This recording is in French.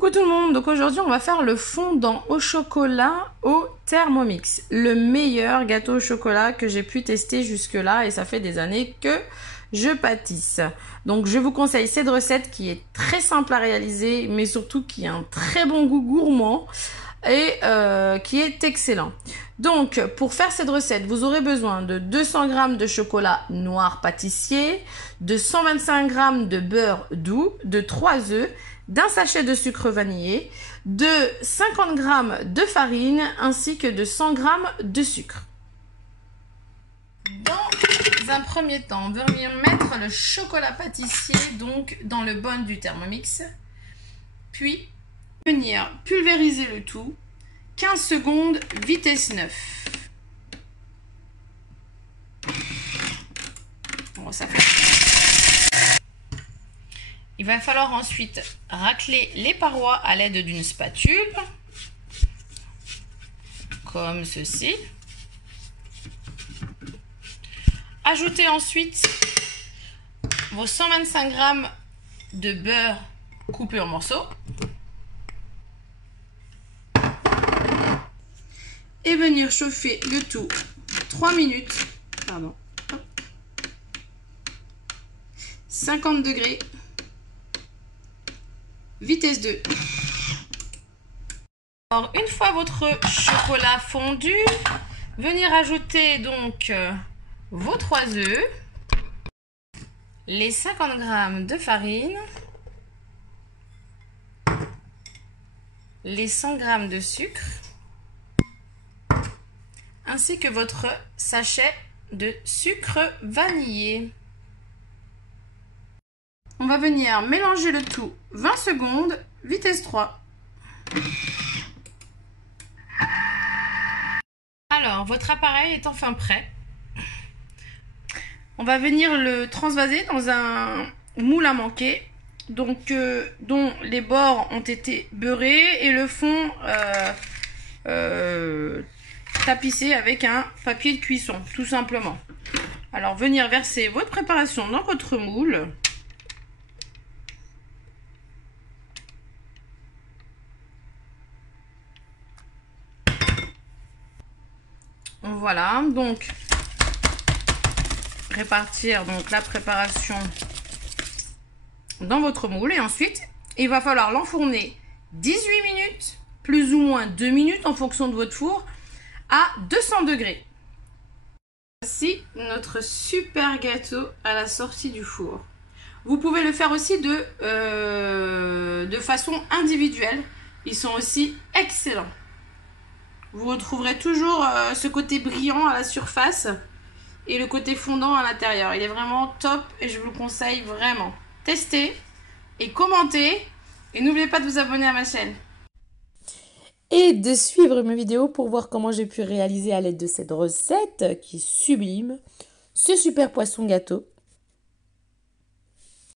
Coucou tout le monde, donc aujourd'hui on va faire le fondant au chocolat au Thermomix. Le meilleur gâteau au chocolat que j'ai pu tester jusque là et ça fait des années que je pâtisse. Donc je vous conseille cette recette qui est très simple à réaliser mais surtout qui a un très bon goût gourmand et qui est excellent. Donc pour faire cette recette vous aurez besoin de 200 g de chocolat noir pâtissier, de 125 g de beurre doux, de 3 œufs, d'un sachet de sucre vanillé, de 50 g de farine ainsi que de 100 g de sucre. Dans un premier temps, on va venir mettre le chocolat pâtissier donc dans le bol du Thermomix, puis venir pulvériser le tout 15 secondes vitesse 9. Bon, ça fait... Il va falloir ensuite racler les parois à l'aide d'une spatule, comme ceci. Ajoutez ensuite vos 125 g de beurre coupé en morceaux. Et venir chauffer le tout 3 minutes. 50 degrés. Vitesse 2. Alors, une fois votre chocolat fondu, venir ajouter donc vos 3 œufs, les 50 g de farine, les 100 g de sucre, ainsi que votre sachet de sucre vanillé. On va venir mélanger le tout 20 secondes, vitesse 3. Alors, votre appareil est enfin prêt. On va venir le transvaser dans un moule à manquer, donc dont les bords ont été beurrés et le fond tapissé avec un papier de cuisson, tout simplement. Alors, venir verser votre préparation dans votre moule. Voilà, donc répartir donc la préparation dans votre moule et ensuite il va falloir l'enfourner 18 minutes, plus ou moins 2 minutes en fonction de votre four à 200 degrés. Voici notre super gâteau à la sortie du four. Vous pouvez le faire aussi de façon individuelle, ils sont aussi excellents. Vous retrouverez toujours ce côté brillant à la surface et le côté fondant à l'intérieur. Il est vraiment top et je vous le conseille vraiment. Testez et commentez et n'oubliez pas de vous abonner à ma chaîne. Et de suivre mes vidéos pour voir comment j'ai pu réaliser à l'aide de cette recette qui est sublime ce super poisson gâteau.